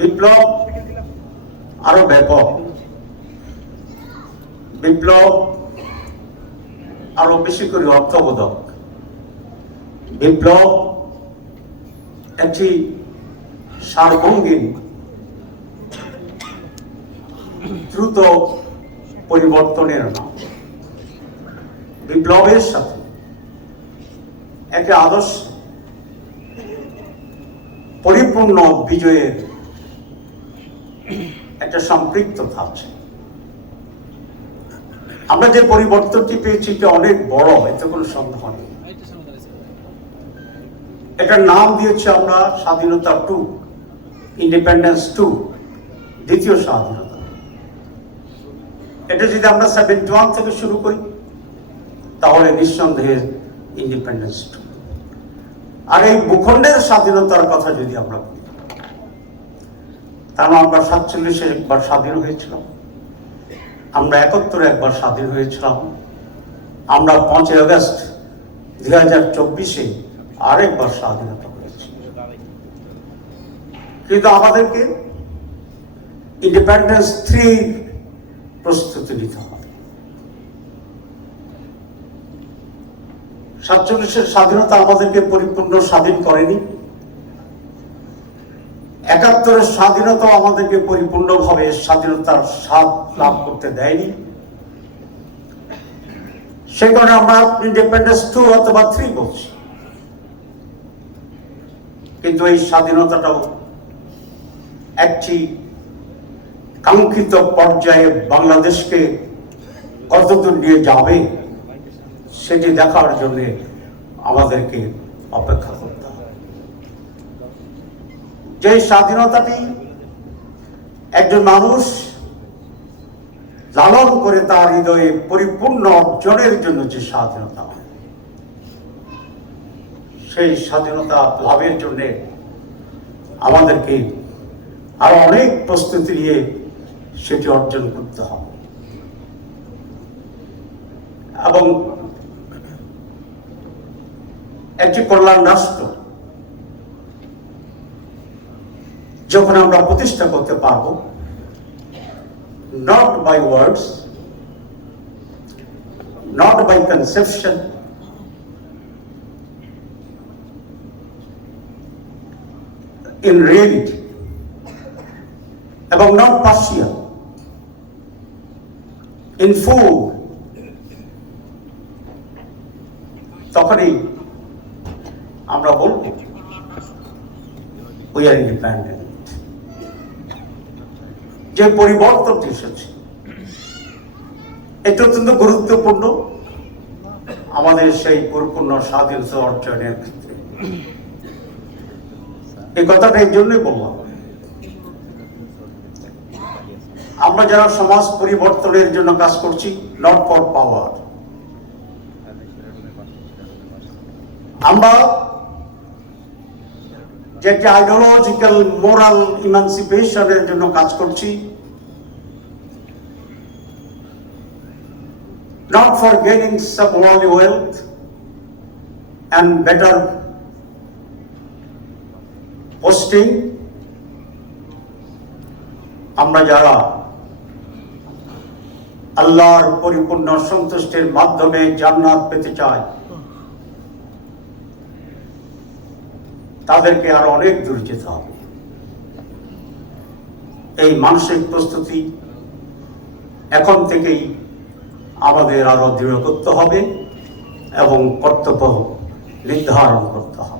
বিপ্লব আরো ব্যাপক, বিপ্লব আরো বেশি করে অর্থবোধক, বিপ্লব একটি সার্বঙ্গীন দ্রুত পরিবর্তনের নাম। বিপ্লবের সাথে একটি আদর্শ পরিপূর্ণ বিজয়ের একটা সম্পৃক্ততা আছে। আমরা যে পরিবর্তনটি পেয়েছি এটা অনেক বড়, এতে কোনো সন্দেহ নেই। এটার নাম দিয়েছি আমরা স্বাধীনতা 2, ইন্ডিপেন্ডেন্স 2, দ্বিতীয় স্বাধীনতা। এটা যদি আমরা 71 থেকে শুরু করি তাহলে নিঃসন্দেহে ইন্ডিপেন্ডেন্স 2। আর এই ভূখণ্ডের স্বাধীনতার কথা যদি আমরা বলি, তাহলে আমরা 47-এ একবার স্বাধীন হয়েছিলাম, আমরা 71-এ একবার স্বাধীন হয়েছিলাম, আমরা 5 আগস্ট 2024-এ আরেকবার স্বাধীনতা হয়েছে। কিন্তু আমাদেরকে ইন্ডিপেন্ডেন্স 3 প্রস্তুতি নিতে হবে। 47-এর স্বাধীনতা আমাদেরকে পরিপূর্ণ স্বাধীন করেনি, 71-এর স্বাধীনতা আমাদেরকে পরিপূর্ণভাবে স্বাধীনতার স্বাদ লাভ করতে দেয়নি। সে কারণে আমরা ইন্ডিপেন্ডেন্স 2 অথবা 3 বলছি। কিন্তু এই স্বাধীনতাটাও একটি কাঙ্ক্ষিত পর্যায়ে বাংলাদেশকে কতদূর নিয়ে যাবে সেটি দেখার জন্য আমাদেরকে অপেক্ষা করতে হবে। যে স্বাধীনতাটি একজন মানুষ লালন করে তার হৃদয়ে পরিপূর্ণ অর্জনের জন্য যে স্বাধীনতা, সেই স্বাধীনতা লাভের জন্য আমাদেরকে আরো অনেক প্রস্তুতি নিয়ে সেটি অর্জন করতে হবে। এবং একটি কল্যাণ রাষ্ট্র যখন আমরা প্রতিষ্ঠা করতে পারব, not by words, not by conception, in reality, এবং not partial, in full, তখনই আমরা বলব we are independent। যে পরিবর্তনটি এসেছে এটা অত্যন্ত গুরুত্বপূর্ণ আমাদের সেই পরিপূর্ণ স্বাধীনতা অর্জনের ক্ষেত্রে। এই কথাটা এই জন্যই বললাম, আমরা যারা সমাজ পরিবর্তনের জন্য কাজ করছি, নট ফর পাওয়ার, আমরা যেটা আইডিওলজিক্যাল মোরাল ইমানসিপেশনের জন্য কাজ করছি, not for gaining some worldly wealth and better posting, আমরা যারা আল্লাহর পরিপূর্ণ সন্তুষ্টির মাধ্যমে জান্নাত পেতে চাই, তাদেরকে আরো অনেক দূর যেতে হবে। এই মানসিক প্রস্তুতি এখন থেকেই আমাদের আরো দৃঢ় করতে হবে এবং কর্তব্য নির্ধারণ করতে হবে।